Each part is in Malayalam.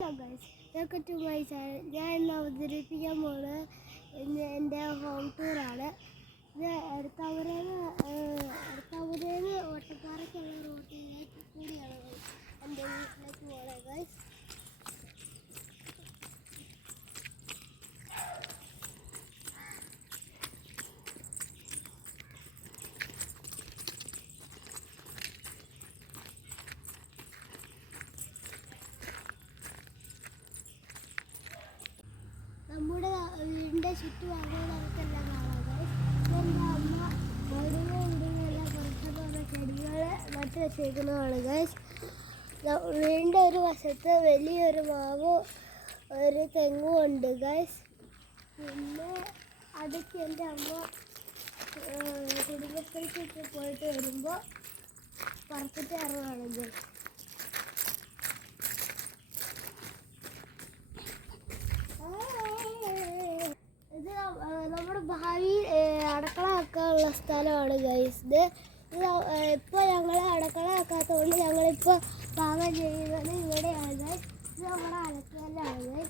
Hello guys welcome to my ഞാൻ ഇന്ന് അവതരിപ്പിക്കാൻ പോകുന്നത് എന്റെ ഹോം ടൂറാണ് ഇത് അടുത്തവരേന്ന് അടുത്തവരേന്ന് ഓട്ടക്കാരക്കുള്ള റൂട്ടിലേക്ക് കൂടിയാണ് guys എന്റെ വീട്ടിലേക്ക് പോകുന്നത് ഗൈസ് നമ്മുടെ വീടിന്റെ ചുറ്റുഭാഗം നമുക്കെല്ലാം കാണാം guys. ഇതെന്റെ അമ്മ ഓരോ കുടികളെല്ലാം കുറച്ചൊക്കെ ഓരോ ചെടികൾ നട്ട് വെച്ചേക്കുന്നതാണ് ഗൈസ് വീടിന്റെ ഒരു വശത്ത് വലിയൊരു മാവ് ഒരു തെങ്ങും ഉണ്ട് ഗൈസ് പിന്നെ അടുത്ത് എന്റെ അമ്മ കുടുംബത്തിലേക്കൊക്കെ പോയിട്ട് വരുമ്പോൾ പുറത്തിട്ട് ഇറങ്ങുകയാണ് ഇത് ആ, നമ്മുടെ ഭാവി അടക്കള സ്ഥലമാണ് ഗൈസ് ഇത് ഇപ്പോൾ ഞങ്ങൾ അടക്കള വെക്കാത്തതുകൊണ്ട് ഞങ്ങളിപ്പോൾ പാകം ചെയ്യുന്നത് ഇവിടെയാണ്. ഇത് നമ്മുടെ അലക്കല്ലാണ്.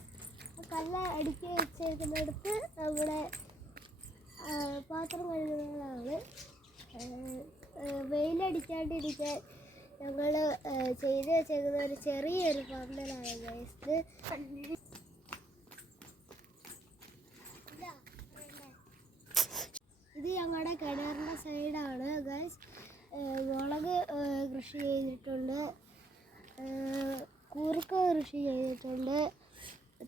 കല്ല അടുക്കി വെച്ചേക്കുന്നിടത്ത് നമ്മുടെ പാത്രം കഴുകുന്നതാണ്. വെയിലടിക്കാണ്ടിരിക്കാൻ ഞങ്ങൾ ചെയ്ത് വെച്ചേക്കുന്ന ഒരു ചെറിയൊരു പന്തലാണ് ഗൈസ് ഇത് ഇത് ഞങ്ങളുടെ കിണറിന്റെ സൈഡാണ് ഗൈസ് മുളക് കൃഷി ചെയ്തിട്ടുണ്ട്. കൂർക്ക കൃഷി ചെയ്തിട്ടുണ്ട്.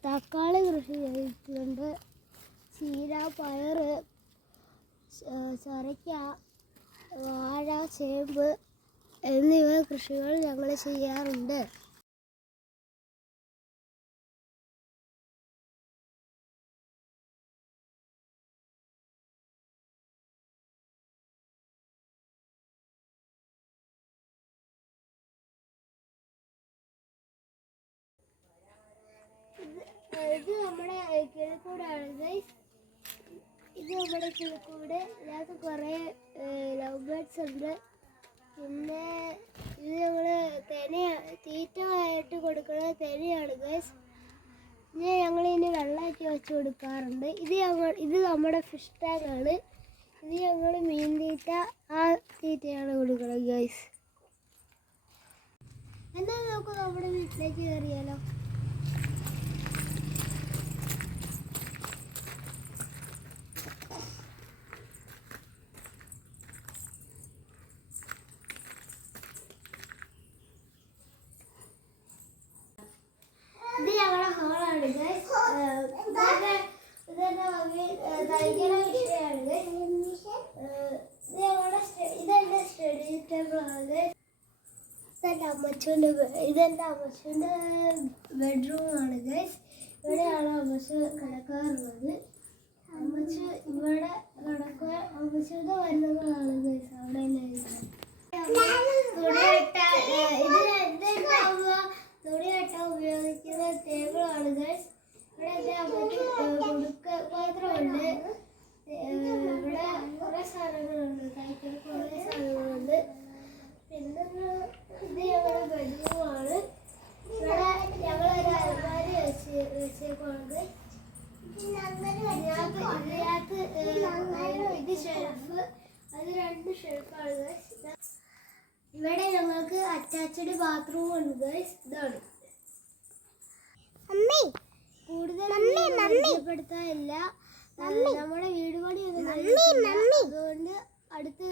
തക്കാളി കൃഷി ചെയ്തിട്ടുണ്ട്. ചീര പയർ ഏഹ്, വാഴ ചേമ്പ് എന്നിവ കൃഷികൾ ഞങ്ങൾ ചെയ്യാറുണ്ട്. ഇത് നമ്മുടെ കിഴക്കൂടാണ് ഗൈസ് ഇത് നമ്മുടെ കിഴക്കൂട്. ഇതിനകത്ത് കുറേ ലവ് ബേർഡ്സ് ഉണ്ട്. പിന്നെ ഇത് നമ്മൾ തെന തീറ്റ ആയിട്ട് കൊടുക്കുന്ന തെനയാണ് ഗൈസ് പിന്നെ ഞങ്ങൾ ഇനി വെള്ളമൊക്കെ വെച്ച് കൊടുക്കാറുണ്ട്. ഇത് ഞങ്ങൾ ഇത് നമ്മുടെ ഫിഷ് ടാങ്ക് ആണ്. ഇത് ഞങ്ങൾ മീൻ തീറ്റ ആ തീറ്റയാണ് കൊടുക്കുന്നത് ഗൈസ് എന്നാൽ നമുക്ക് നമ്മുടെ വീട്ടിലേക്ക് കയറിയാലോ ഇത് ഞങ്ങളുടെ ഹോളാണ് ഗൈസ് ഇതെന്റെ ഇതെന്റെ മമ്മി തയ്ക്കുന്ന വിഷയമാണ് ഗൈസ് ഇത് ഞങ്ങളുടെ ഗൈസ് ഇവിടെയാണ് അമ്മച്ചു കിടക്കാറുള്ളത് അമ്മച്ചു ഇവിടെ കിടക്കുക അമ്മച്ചൂടെ മരുന്നുകളാണ് ഗൈസ് അവിടെ തുണിയിട്ട ഇത് എന്താ തുണിയിട്ട ഉപയോഗിക്കുന്ന ടേബിളാണ് ഗൈസ് ഇവിടെ എന്റെ അമ്മയ്ക്ക് കുടുക്ക പാത്രമുണ്ട് ഏഹ് ഇവിടെ കുറേ സാധനങ്ങളുണ്ട് കൈക്കൽ കുറേ സാധനങ്ങളുണ്ട് പിന്നെ ഇത് ഞങ്ങളുടെ ബെഡ്റൂമാണ് ഇവിടെ ഞങ്ങളൊരു അലമാരി വെച്ച് വെച്ചേക്കുവാണ് ഇതിനകത്ത് ഇതിനകത്ത് ഏഹ് ഇത് ഷെൽഫ് അത് രണ്ട് ഷെൽഫാണ് ഗൈസ് ഇവിടെ ഞങ്ങൾക്ക് അറ്റാച്ച്ഡ് ബാത്റൂം ഉണ്ട് ഗൈസ് ഇതാണ്. അമ്മേ. കൂടുതൽ പരിചയപ്പെടുത്താനില്ല നമ്മുടെ വീട് പണി അതുകൊണ്ട് അടുത്ത്